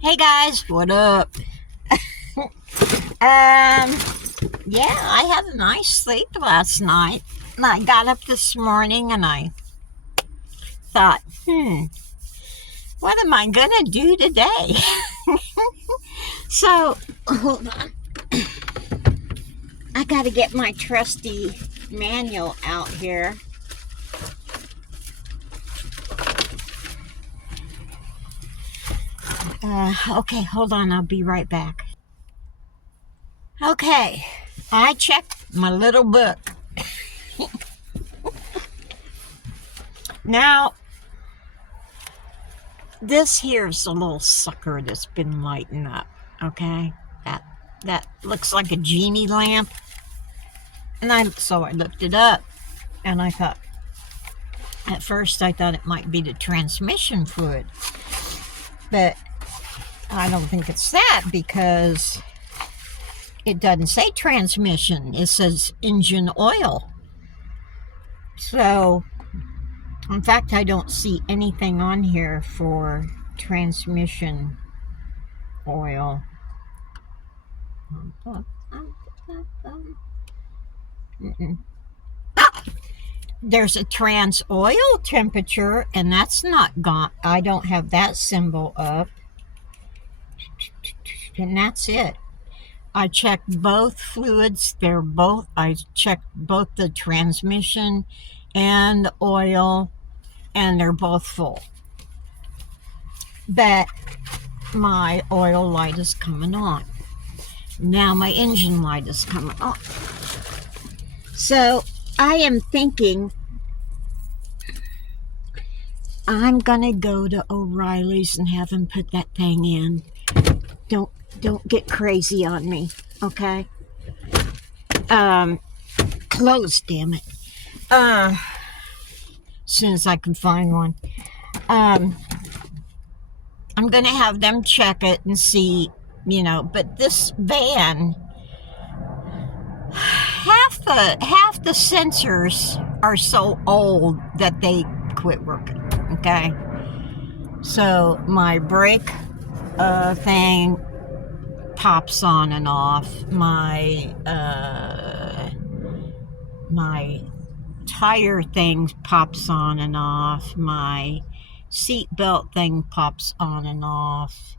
Hey guys, what up? Yeah, I had a nice sleep last night. And I got up this morning and I thought, what am I gonna do today? So, hold on. I gotta get my trusty manual out here. Okay, hold on, I'll be right back. Okay, I checked my little book. Now, this here's a little sucker that's been lighting up, okay? That looks like a genie lamp. And so I looked it up, and I thought, at first I thought it might be the transmission fluid. But I don't think it's that, because it doesn't say transmission. It says engine oil. So, in fact, I don't see anything on here for transmission oil. There's a trans oil temperature, and that's not gone. I don't have that symbol up. And that's it. I checked both fluids. I checked both the transmission and the oil, and they're both full. But my oil light is coming on. Now my engine light is coming on. So I am thinking I'm gonna go to O'Reilly's and have them put that thing in. Don't get crazy on me, okay? Close, damn it. As soon as I can find one. I'm gonna have them check it and see, but this van, half the sensors are so old that they quit working, okay? So my brake thing pops on and off. My tire thing pops on and off. My seat belt thing pops on and off.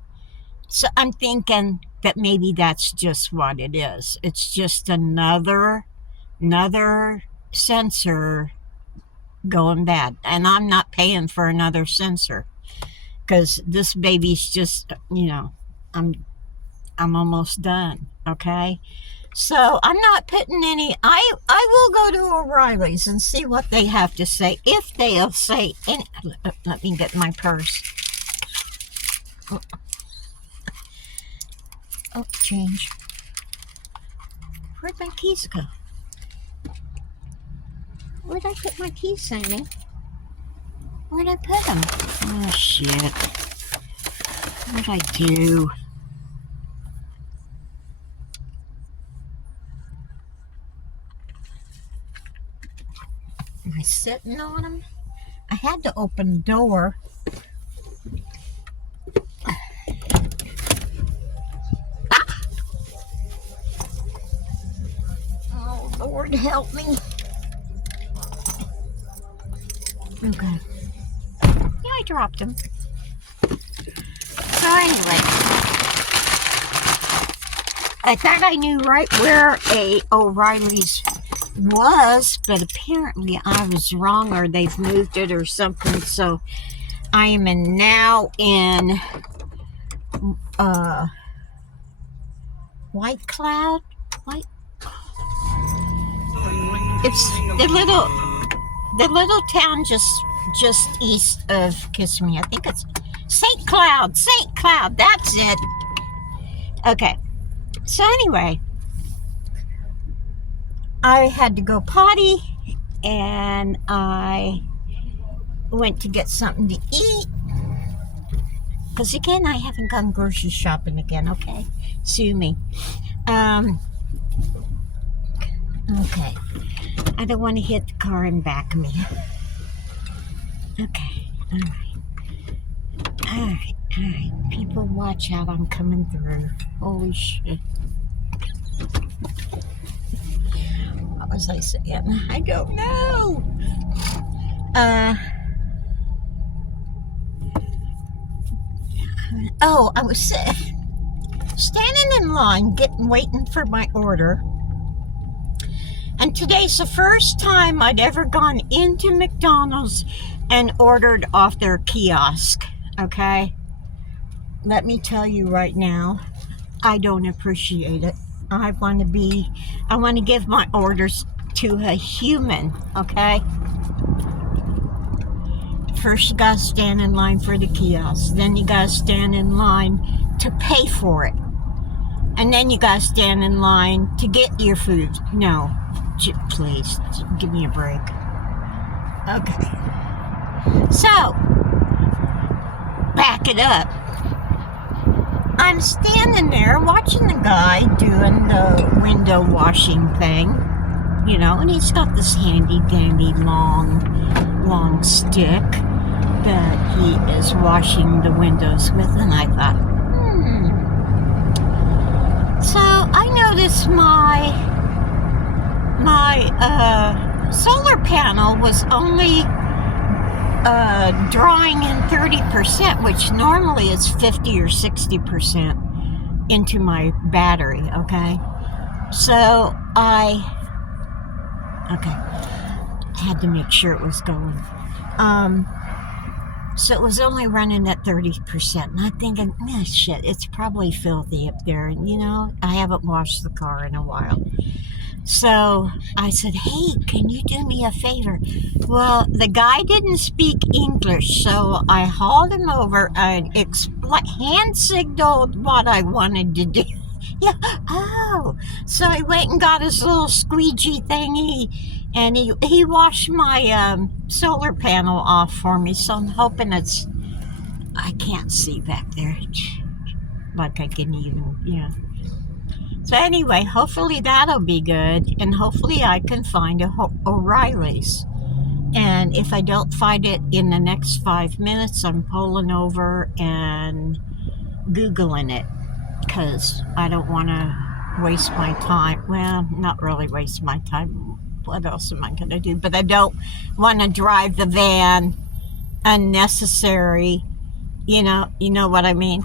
So I'm thinking that maybe that's just what it is. It's just another sensor going bad, and I'm not paying for another sensor, because this baby's just, I'm almost done, okay? So I'm not putting any. I will go to O'Reilly's and see what they have to say, if they'll say any. Let me get my purse. Oh, change. Where'd my keys go? Where'd I put my keys, Sammy? Where'd I put them? Oh, shit. What'd I do? Am I sitting on them? I had to open the door. Oh, Lord help me. Okay. Yeah, I dropped them. So anyway, I thought I knew right where a O'Reilly's was, but apparently I was wrong, or they've moved it or something. So I am now in White Cloud. It's the little town just east of Kissimmee. I think it's St. Cloud. St. Cloud, that's it. Okay. So anyway, I had to go potty, and I went to get something to eat. Because again, I haven't gone grocery shopping again, okay? Sue me. Okay. I don't want to hit the car in back of me. Okay. All right. Okay, people watch out, I'm coming through. Holy shit. What was I saying? I don't know. I was standing in line, waiting for my order. And today's the first time I'd ever gone into McDonald's and ordered off their kiosk, okay? Let me tell you right now, I don't appreciate it. I want to give my orders to a human, okay? First you gotta stand in line for the kiosk, then you gotta stand in line to pay for it. And then you gotta stand in line to get your food. No, please, give me a break. Okay. So, back it up. I'm standing there watching the guy doing the window washing thing, you know, and he's got this handy dandy long stick that he is washing the windows with, and I thought, So I noticed my solar panel was only drawing in 30%, which normally is 50 or 60% into my battery, okay? So I had to make sure it was going. So it was only running at 30%, and I'm thinking, shit, it's probably filthy up there, and you know, I haven't washed the car in a while. So I said, hey, can you do me a favor? Well, the guy didn't speak English, so I hauled him over and hand signaled what I wanted to do. Yeah, so I went and got his little squeegee thingy, and he washed my solar panel off for me, so I'm hoping I can't see back there, like I can even, So anyway, hopefully that'll be good, and hopefully I can find O'Reilly's. And if I don't find it in the next 5 minutes, I'm pulling over and Googling it, because I don't want to waste my time. Well, not really waste my time. What else am I going to do? But I don't want to drive the van unnecessary. You know what I mean?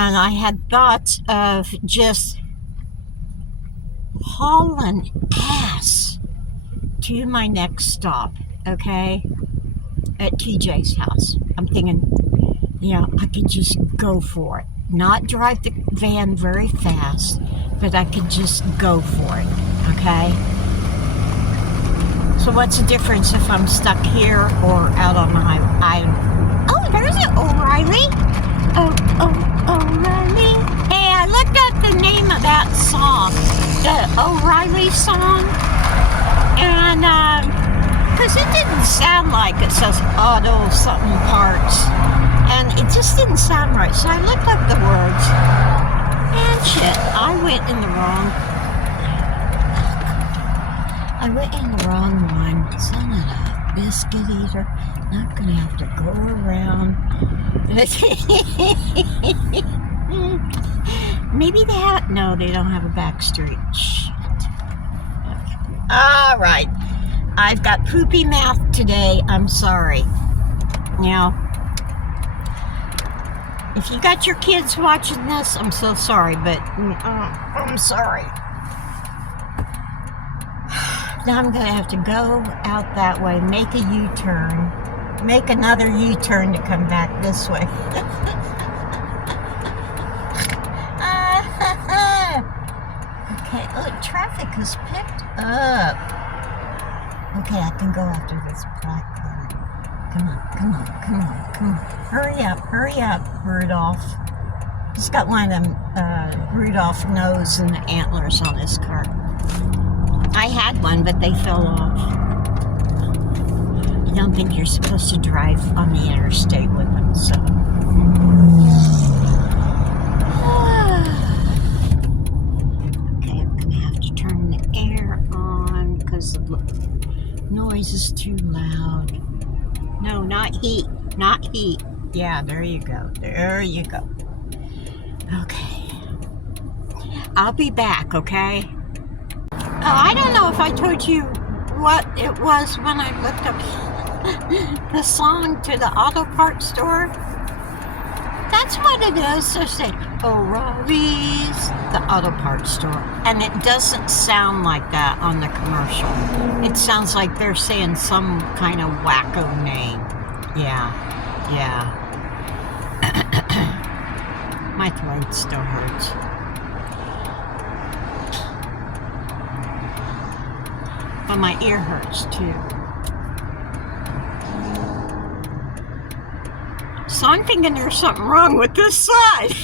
And I had thoughts of just hauling ass to my next stop, okay? At TJ's house. I'm thinking, I could just go for it. Not drive the van very fast, but I could just go for it, okay? So what's the difference if I'm stuck here or out on the highway? There's an O'Reilly. O'Reilly. Hey, I looked up the name of that song, the O'Reilly song, and because it didn't sound like it says auto something parts, and it just didn't sound right. So I looked up the words, and shit, I went in the wrong one. Son of a biscuit eater. Not gonna have to go around. Maybe they have. No, they don't have a back street. Shit. Okay. All right. I've got poopy mouth today. I'm sorry. Now, if you got your kids watching this, I'm so sorry, but I'm sorry. Now I'm going to have to go out that way, make a U-turn, make another U-turn to come back this way. Okay, traffic has picked up. Okay, I can go after this black car. Come on. Hurry up, Rudolph. He's got one of them Rudolph nose and the antlers on his car. I had one, but they fell off. I don't think you're supposed to drive on the interstate with them, so. Okay, I'm going to have to turn the air on because the noise is too loud. No, not Not heat. Not heat. Yeah, there you go. There you go. Okay. I'll be back, okay? Oh, I don't know if I told you what it was when I looked up the song to the auto parts store. That's what it is. They say, O'Reilly's, the auto parts store. And it doesn't sound like that on the commercial. It sounds like they're saying some kind of wacko name. Yeah. My throat still hurts. But my ear hurts too. So I'm thinking there's something wrong with this side.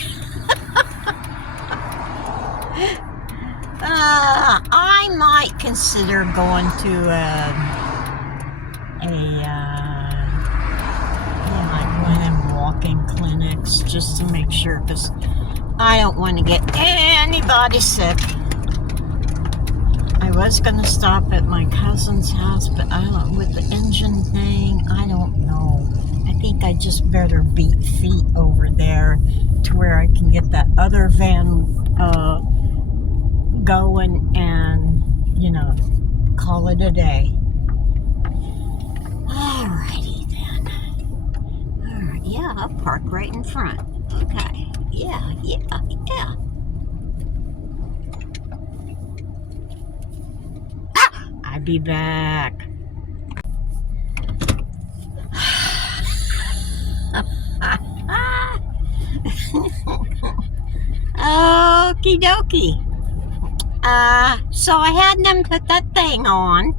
I might consider going to like one of them walk-in clinics just to make sure, because I don't want to get anybody sick. I was going to stop at my cousin's house, but I don't, with the engine thing, I don't know. I think I just better beat feet over there to where I can get that other van going and, call it a day. Alrighty then. Alright, yeah, I'll park right in front. Okay, yeah. I'll be back. Okie dokie. So I had them put that thing on,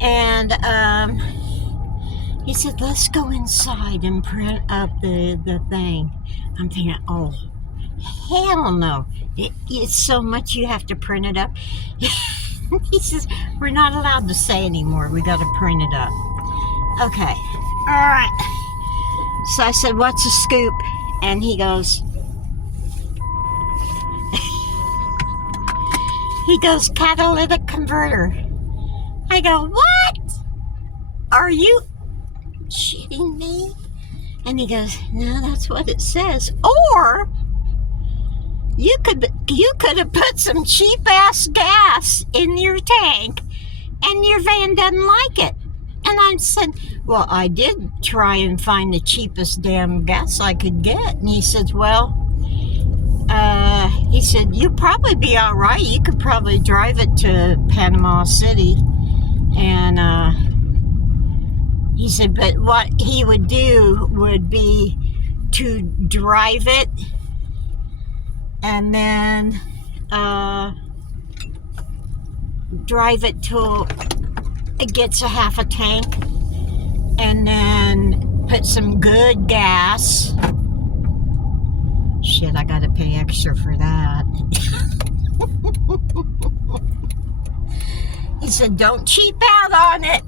and he said, let's go inside and print up the thing. I'm thinking, oh, hell no. It's so much you have to print it up. He says, we're not allowed to say anymore. We got to print it up. Okay. All right. So I said, what's a scoop? And he goes, catalytic converter. I go, what? Are you shitting me? And he goes, no, that's what it says. Or you could have put some cheap ass gas in your tank and your van doesn't like it. And I said, well, I did try and find the cheapest damn gas I could get. And he said, well, you'll probably be all right. You could probably drive it to Panama City. And he said, but what he would do would be to drive it and then drive it till it gets a half a tank and then put some good gas. Shit, I gotta pay extra for that. He said, don't cheap out on it.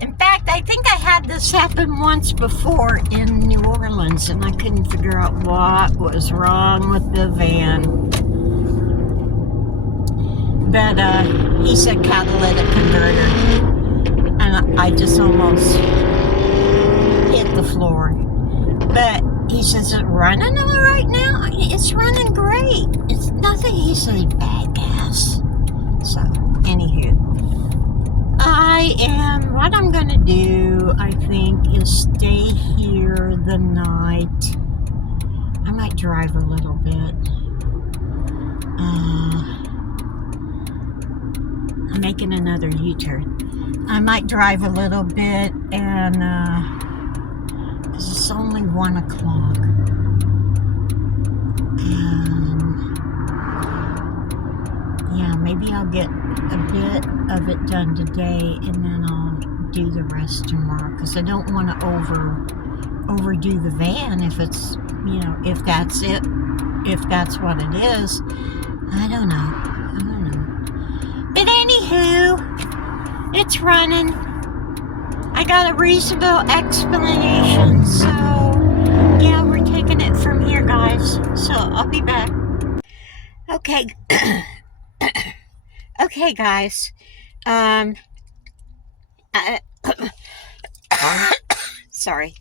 In fact, I think I had this happen once before in New Orleans, and I couldn't figure out what was wrong with the van. But he said catalytic converter, and I just almost hit the floor. But he says, is it running all right now? It's running great. It's nothing. He said, bad gas. So, anywho, what I'm going to do, I think, is stay here the night. I might drive a little bit. I'm making another U-turn. I might drive a little bit and, because it's only 1 o'clock. And yeah, maybe I'll get a bit of it done today and then I'll do the rest tomorrow, because I don't want to overdo the van if it's, if that's it, if that's what it is. I don't know. But anywho, it's running. I got a reasonable explanation, so yeah, we're taking it from here, guys. So I'll be back. Okay. Okay, guys. Sorry.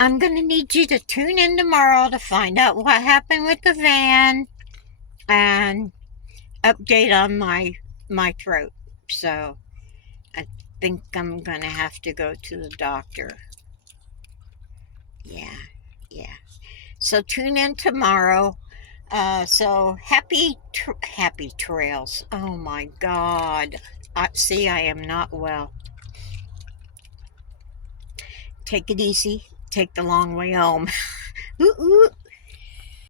I'm going to need you to tune in tomorrow to find out what happened with the van and update on my throat. So I think I'm going to have to go to the doctor. Yeah, yeah. So tune in tomorrow. So happy trails. Oh my God. See, I am not well. Take it easy. Take the long way home. Ooh, ooh.